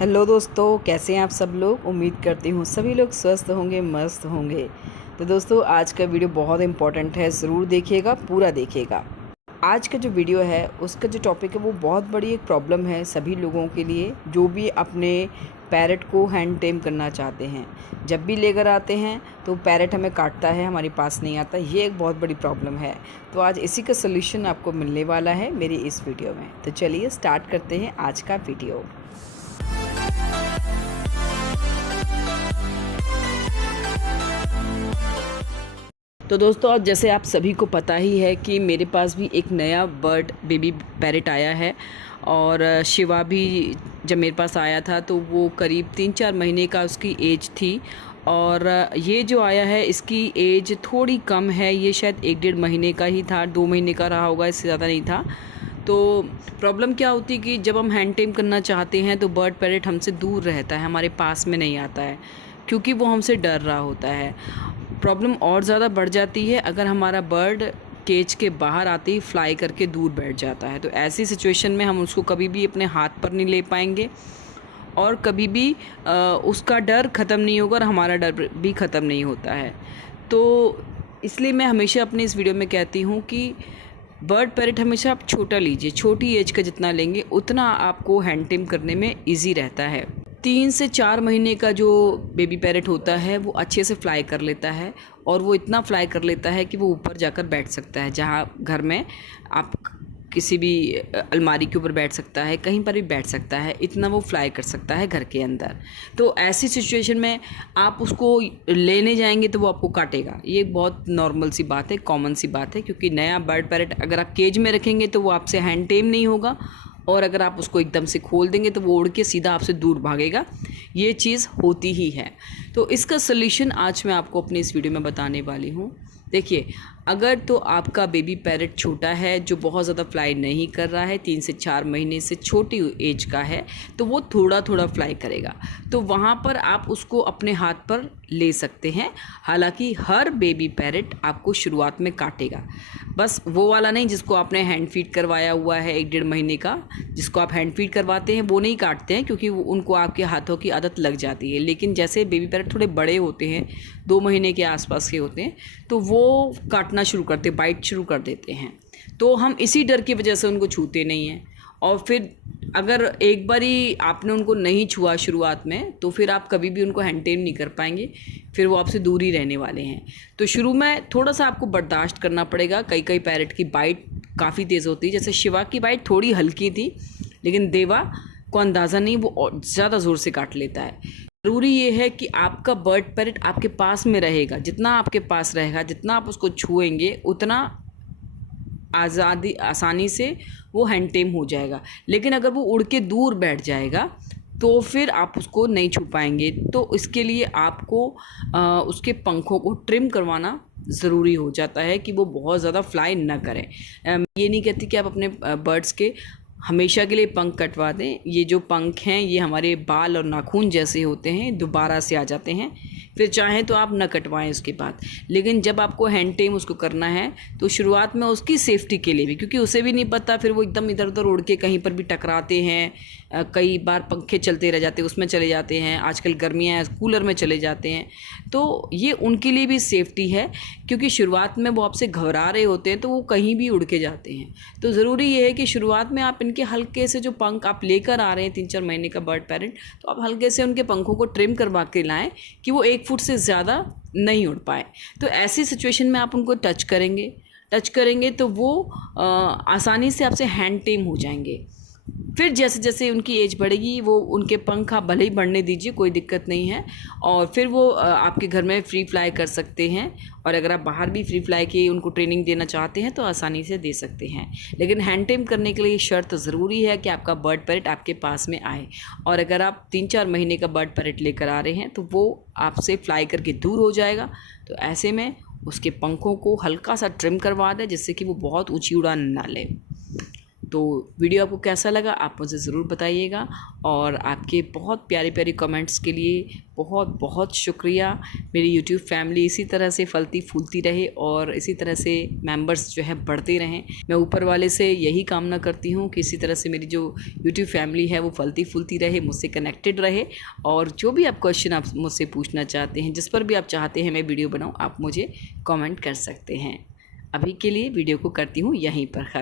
Hello दोस्तों, कैसे हैं आप सब लोग। उम्मीद करती हूँ सभी लोग स्वस्थ होंगे, मस्त होंगे। तो दोस्तों, आज का वीडियो बहुत इम्पोर्टेंट है, ज़रूर देखिएगा, पूरा देखिएगा। आज का जो वीडियो है उसका जो टॉपिक है वो बहुत बड़ी एक प्रॉब्लम है सभी लोगों के लिए, जो भी अपने पैरट को हैंड टेम करना चाहते हैं। जब भी लेकर आते हैं तो पैरट हमें काटता है, हमारे पास नहीं आता। ये एक बहुत बड़ी प्रॉब्लम है। तो आज इसी का सलूशन आपको मिलने वाला है मेरी इस वीडियो में। तो चलिए स्टार्ट करते हैं आज का वीडियो। तो दोस्तों, अब जैसे आप सभी को पता ही है कि मेरे पास भी एक नया बर्ड बेबी पैरट आया है। और शिवा भी जब मेरे पास आया था तो वो करीब 3-4 महीने का उसकी एज थी। और ये जो आया है इसकी एज थोड़ी कम है, ये शायद 1-1.5 महीने का ही था, 2 महीने का रहा होगा, इससे ज़्यादा नहीं था। तो प्रॉब्लम क्या होती है कि जब हम हैंड टेम करना चाहते हैं तो बर्ड पैरट हमसे दूर रहता है, हमारे पास में नहीं आता है, क्योंकि वो हमसे डर रहा होता है। प्रॉब्लम और ज़्यादा बढ़ जाती है अगर हमारा बर्ड केज के बाहर आते ही फ्लाई करके दूर बैठ जाता है। तो ऐसी सिचुएशन में हम उसको कभी भी अपने हाथ पर नहीं ले पाएंगे और कभी भी उसका डर ख़त्म नहीं होगा और हमारा डर भी ख़त्म नहीं होता है। तो इसलिए मैं हमेशा अपने इस वीडियो में कहती हूँ कि बर्ड पैरट हमेशा आप छोटा लीजिए, छोटी एज का जितना लेंगे उतना आपको हैंड टेम करने में ईजी रहता है। 3 से 4 महीने का जो बेबी पैरट होता है वो अच्छे से फ्लाई कर लेता है, और वो इतना फ्लाई कर लेता है कि वो ऊपर जाकर बैठ सकता है। जहाँ घर में आप किसी भी अलमारी के ऊपर बैठ सकता है, कहीं पर भी बैठ सकता है, इतना वो फ्लाई कर सकता है घर के अंदर। तो ऐसी सिचुएशन में आप उसको लेने जाएंगे तो वो आपको काटेगा। ये बहुत नॉर्मल सी बात है, कॉमन सी बात है, क्योंकि नया बर्ड पैरट अगर आप केज में रखेंगे तो वो आपसे हैंड टेम नहीं होगा, और अगर आप उसको एकदम से खोल देंगे तो वो उड़ के सीधा आपसे दूर भागेगा। ये चीज़ होती ही है। तो इसका सलूशन आज मैं आपको अपनी इस वीडियो में बताने वाली हूँ। देखिए, अगर तो आपका बेबी पैरट छोटा है, जो बहुत ज़्यादा फ्लाई नहीं कर रहा है, 3 से 4 महीने से छोटी एज का है, तो वो थोड़ा थोड़ा फ्लाई करेगा, तो वहाँ पर आप उसको अपने हाथ पर ले सकते हैं। हालांकि हर बेबी पैरट आपको शुरुआत में काटेगा, बस वो वाला नहीं जिसको आपने हैंड फीड करवाया हुआ है 1-1.5 महीने का। जिसको आप हैंड फीड करवाते हैं वो नहीं काटते हैं, क्योंकि उनको आपके हाथों की आदत लग जाती है। लेकिन जैसे बेबी पैरट थोड़े बड़े होते हैं, 2 महीने के आसपास के होते हैं, तो वो काटना शुरू करते, बाइट शुरू कर देते हैं। तो हम इसी डर की वजह से उनको छूते नहीं हैं। और फिर अगर एक बारी आपने उनको नहीं छुआ शुरुआत में, तो फिर आप कभी भी उनको हैंड टेम नहीं कर पाएंगे, फिर वो आपसे दूर ही रहने वाले हैं। तो शुरू में थोड़ा सा आपको बर्दाश्त करना पड़ेगा। कई कई पैरट की बाइट काफ़ी तेज़ होती है, जैसे शिवा की बाइट थोड़ी हल्की थी, लेकिन देवा को अंदाज़ा नहीं, वो ज़्यादा ज़ोर से काट लेता है। ज़रूरी ये है कि आपका बर्ड पैरट आपके पास में रहेगा। जितना आपके पास रहेगा, जितना आप उसको छुएंगे, उतना आसानी से वो हैंड टेम हो जाएगा। लेकिन अगर वो उड़ के दूर बैठ जाएगा तो फिर आप उसको नहीं छू पाएंगे। तो इसके लिए आपको उसके पंखों को ट्रिम करवाना ज़रूरी हो जाता है कि वो बहुत ज़्यादा फ्लाई ना करें। ये नहीं कहती कि आप अपने बर्ड्स के हमेशा के लिए पंख कटवा दें। ये जो पंख हैं ये हमारे बाल और नाखून जैसे होते हैं, दोबारा से आ जाते हैं। फिर चाहें तो आप न कटवाएं उसके बाद। लेकिन जब आपको हैंड टेम उसको करना है तो शुरुआत में उसकी सेफ्टी के लिए भी, क्योंकि उसे भी नहीं पता, फिर वो एकदम इधर उधर उड़ के कहीं पर भी टकराते हैं। कई बार पंखे चलते रह जाते हैं, उसमें चले जाते हैं। आजकल गर्मियाँ हैं, कूलर में चले जाते हैं। तो ये उनके लिए भी सेफ्टी है, क्योंकि शुरुआत में वो आपसे घबरा रहे होते हैं तो वो कहीं भी उड़ के जाते हैं। तो ज़रूरी ये है कि शुरुआत में आप इनके हल्के से जो पंख आप लेकर आ रहे हैं 3-4 महीने का बर्ड पैरट, तो आप हल्के से उनके पंखों को ट्रिम करवा के लाएँ कि वो 1 फुट से ज़्यादा नहीं उड़ पाए। तो ऐसी सिचुएशन में आप उनको टच करेंगे तो वो आसानी से आपसे हैंड टेम हो जाएंगे। फिर जैसे जैसे उनकी एज बढ़ेगी, वो उनके पंख आप भले ही बढ़ने दीजिए, कोई दिक्कत नहीं है। और फिर वो आपके घर में फ्री फ्लाई कर सकते हैं, और अगर आप बाहर भी फ्री फ्लाई की उनको ट्रेनिंग देना चाहते हैं तो आसानी से दे सकते हैं। लेकिन हैंड टेम करने के लिए शर्त ज़रूरी है कि आपका बर्ड पैरट आपके पास में आए। और अगर आप 3-4 महीने का बर्ड पैरट लेकर आ रहे हैं तो वो आपसे फ्लाई करके दूर हो जाएगा। तो ऐसे में उसके पंखों को हल्का सा ट्रिम करवा दें, जिससे कि वो बहुत ऊँची उड़ान ना ले। तो वीडियो आपको कैसा लगा आप मुझे ज़रूर बताइएगा, और आपके बहुत प्यारे प्यारे कमेंट्स के लिए बहुत बहुत शुक्रिया। मेरी यूट्यूब फैमिली इसी तरह से फलती फूलती रहे और इसी तरह से मेंबर्स जो है बढ़ते रहें। मैं ऊपर वाले से यही कामना करती हूँ कि इसी तरह से मेरी जो यूट्यूब फैमिली है वो फलती फूलती रहे, मुझसे कनेक्टेड रहे, और जो भी आप क्वेश्चन आप मुझसे पूछना चाहते हैं, जिस पर भी आप चाहते हैं मैं वीडियो बनाऊँ, आप मुझे कमेंट कर सकते हैं। अभी के लिए वीडियो को करती हूँ यहीं पर ख़त्म।